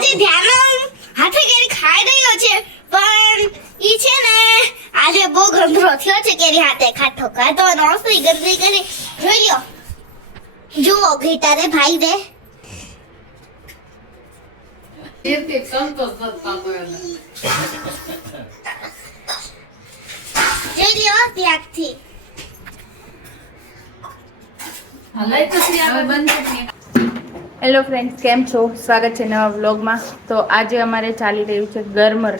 આજે ધ્યાન હાથે કેરી ખાઈ રહ્યો છે પણ ઈ છે ને આજે બહુ ગંધરો થયો છે કેરી હાથે ખાતો ખાતો નોસી ગંદી કરી જોઈ લ્યો જુઓ ગીટારે ભાઈ દે Este tanto papo ela. જોઈ લ્યો ત્યાગથી હલાઈ તો સી આવે બંધ. હેલો ફ્રેન્ડ્સ, કેમ છો? સ્વાગત છે નવા વ્લોગમાં. તો આજે અમારે ચાલી રહ્યું છે ગરમર,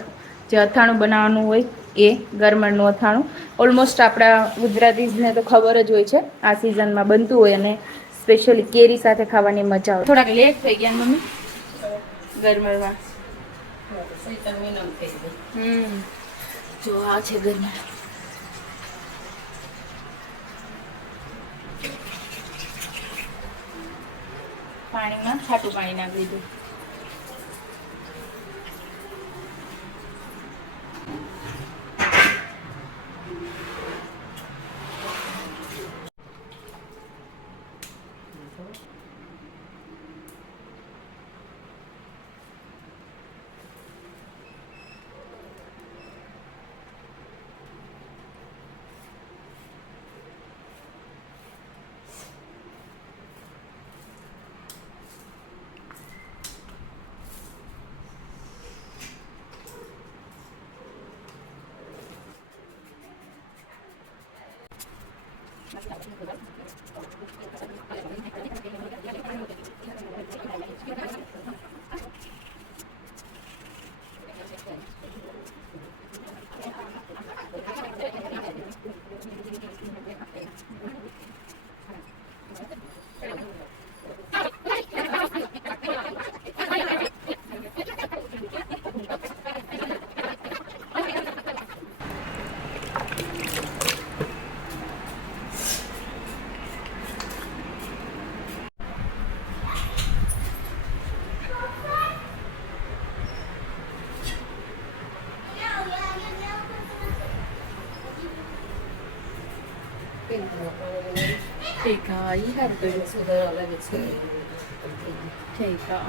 જે અથાણું બનાવવાનું હોય એ ગરમરનું અથાણું. ઓલમોસ્ટ આપણા ગુજરાતીઝને તો ખબર જ હોય છે, આ સિઝનમાં બનતું હોય અને સ્પેશિયલી કેરી સાથે ખાવાની મજા આવે. થોડાક લેટ થઈ ગયા મમ્મી ગરમરમાં. જો આ છે ગરમર. પાણીમાં છાટું પાણી નાખી દીધું. ठीक है, ये कर दो सुधर अलग है. ठीक है.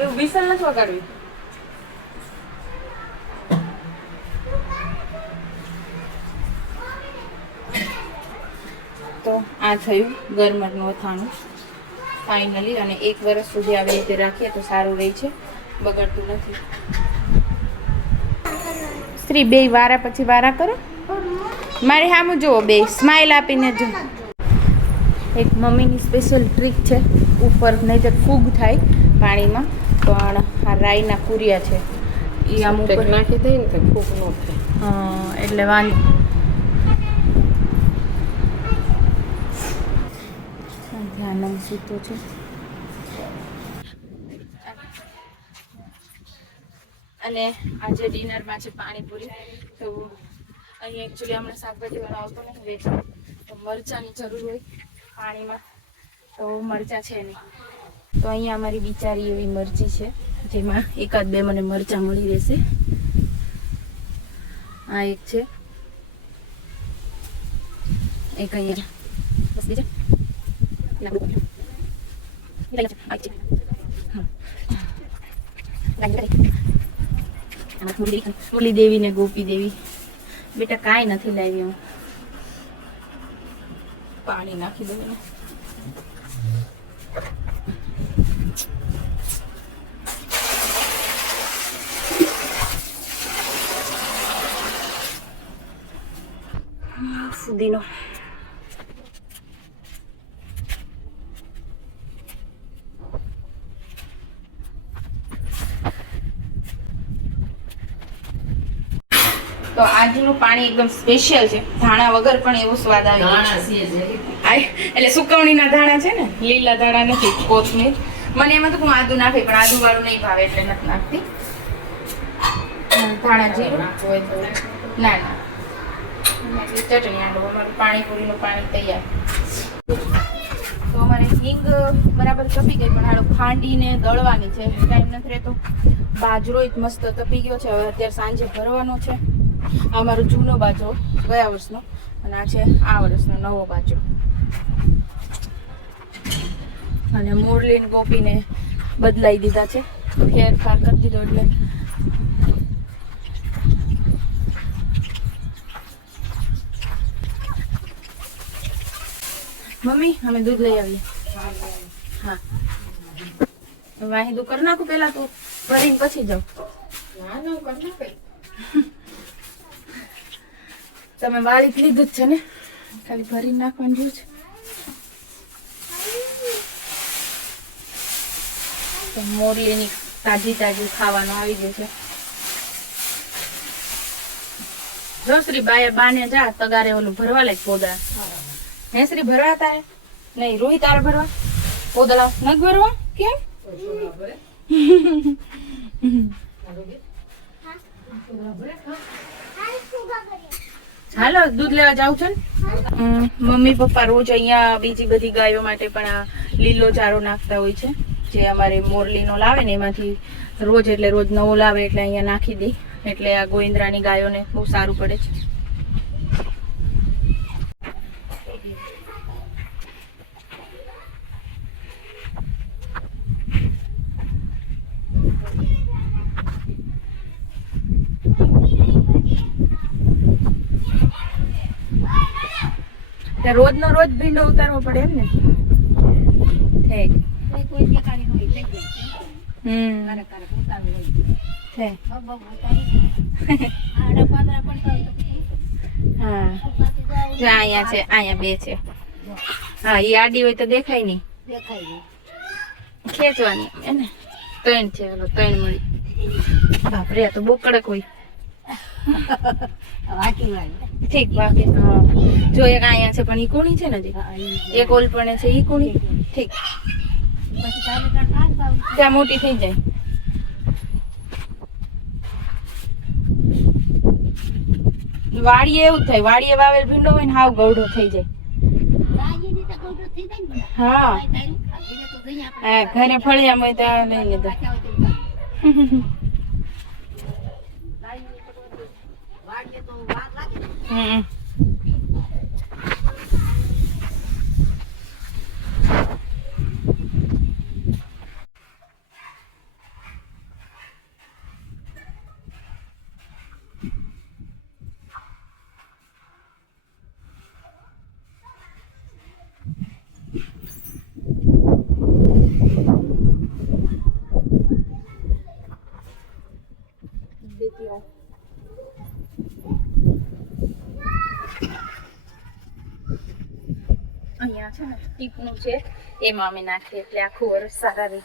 એવું વિસલ નથી વગાડવી. તો આ થયું ગરમરનું અથાણું ફાઇનલી, અને 1 વર્ષ સુધી આવી રીતે રાખીએ તો સારું રહે છે, બગડતું નથી. સ્ત્રી બે વારા પછી વારા કરો. મારે સામું જુઓ, બે સ્માઇલ આપીને જો. એક મમ્મીની સ્પેશિયલ ટ્રીક છે, ઉપર નહીંતર ફૂગ થાય પાણીમાં, પણ આ રાઈના કુરિયા છે એ આમ ઉપર નાખી દઈએ ને તો ફૂગ ન થાય. હા, એટલે વાંધો. ધ્યાન સીતો છે. અને આજે ડિનરમાં છે પાણીપુરી. તો અહીં એકચ્યુઅલી હમણાં શાકભાજી વાળો આવતો નથી વેચવા, તો મરચાંની જરૂર હોય પાણીમાં, તો મરચાં છે નહીં. તો અહીંયા અમારી બિચારી એવી મરચી છે, જેમાં 1-2 મને મરચાં મળી રહેશે. આ એક છે, એક અહીંયા બસ બીજા મુરલી દેવી ને ગોપી દેવી. બેટા કાંઈ નથી લાવી, હું પાણી નાખી દઉં. ફુદીનો તો આજનું પાણી એકદમ સ્પેશિયલ છે, ધાણા વગર પણ એવો સ્વાદ આવે દાણા છે જે. એટલે સુકવણીના ધાણા છે ને, લીલા ધાણા નથી, કોથમીર. મને એમાં તો હું આદુ નાખી, પણ આદુ વાળું નહીં ભાવે એટલે નથી નાખતી. ધાણા જીરું હોય તો ના ના ચટણી આંડો. અમારું પાણીપુરીનું પાણી તૈયાર. તો અમારે હિંગ બરાબર તપી ગઈ, પણ હાલો ખાંડીને દળવાની છે, ટાઈમ નથી રહેતો. બાજરો મસ્ત તપી ગયો છે, હવે અત્યારે સાંજે ભરવાનો છે. આ અમારો જૂનો બાજરો ગયા વર્ષનો, અને આ છે આ વર્ષનો નવો બાજરો. અને મુરલીને ગોપીને બદલાઈ દીધા છે, ફેરફાર કરી દીધો એટલે. મમ્મી અમે દૂધ લઈ આવીએ. હા વાહિદું કરી નાખું પેલા, તું ભરીને પછી જાઉં. તમે વાળી જ લીધું જ છે ને, ખાલી ભરીને નાખવાનું રહ્યું છે. તો મોરલીની તાજી તાજી ખાવાનું આવી ગયું છે. જો શ્રી બાને જા તગારે ઓલું ભરવા લાગ પોદા. હે શ્રી ભરવા તારે નહીં, રોહિત તારે ભરવા પોદળા નથી ભરવા? કેમ? હાલો દૂધ લેવા જાવ છો ને. મમ્મી પપ્પા રોજ અહીંયા બીજી બધી ગાયો માટે પણ આ લીલો ચારો નાખતા હોય છે, જે અમારે મોરલીનો લાવે ને એમાંથી રોજ, એટલે રોજ નવો લાવે એટલે અહીંયા નાખી દઈ, એટલે આ ગોવિંદરાની ગાયોને બહુ સારું પડે છે. રોજ નો રોજ ભીંડો ઉતારવો પડે એમ ને. અહીંયા છે, અહીંયા બે છે. હા એ આડી હોય તો દેખાય નહીં, ખેંચવાની એને. ત્રણ છે, હાલો ત્રણ મળી. બાપરે આ તો બહુ કડક હોય. ઠીક બાકી જો એક અહીંયા છે, પણ ઈ કોણી છે ને, એક ઓલ પણ છે ઈ કોણી. ઠીક ત્યાં મોટી થઈ જાય. વાડીએ એવું થાય, વાડીએ વાવેલ ભીંડો હોય ને હાવ ગૌઢો થઈ જાય. હા ઘરે ફળિયામાં હોય ત્યાં લઈ લીધા. અહીંયા છે ને ટીપનું છે, એમાં અમે નાખીએ એટલે આખું વર્ષ સારા રહે.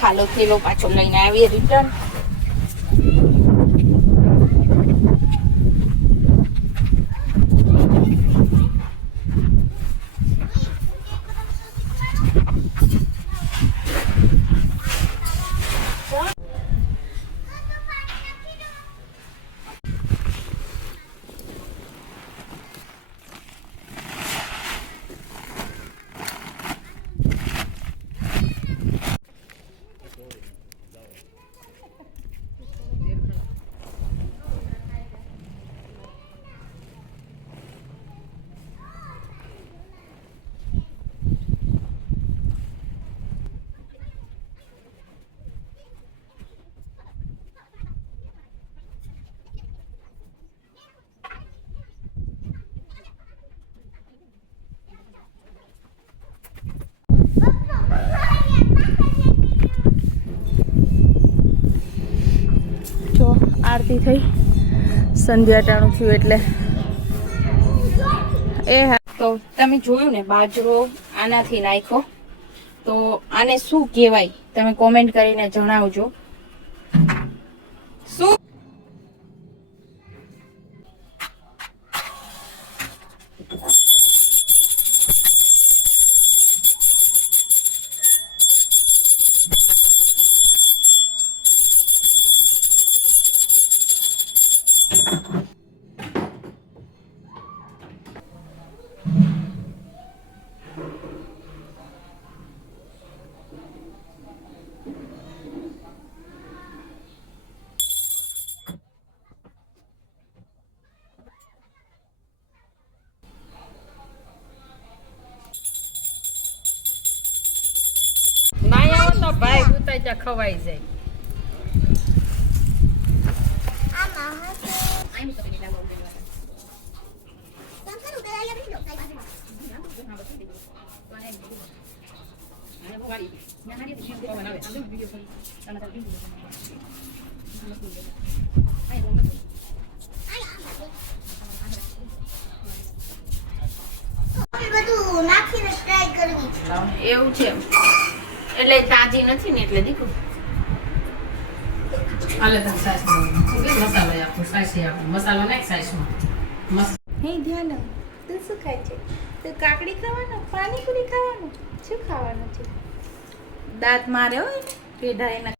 ખાલો થેલો પાછો લઈને આવીએ રિટર્ન. આરતી થઈ, સંધ્યા ટાણું થયું એટલે એ હા. તો તમે જોયું ને બાજરો આનાથી નાખ્યો, તો આને શું કહેવાય તમે કોમેન્ટ કરીને જણાવજો. શું ના આવો તો ભાઈ ઉતાઈ જા ખવાઈ જાય. બધું નાખીને ટ્રાય કરવી છે. એવું છે? એટલે તાજી નથી ને એટલે દીકું. આલે તને સાઈસમાં ઓકે મસાલો આપો સાઈસ આપો મસાલો નાખ સાઈસમાં. હે ધ્યાન, તું શું ખાય છે? તું કાકડી ખાવાનું, પાણીપુરી ખાવાનું, શું ખાવાનું છે? દાંત મારે હોય પેઢા એના.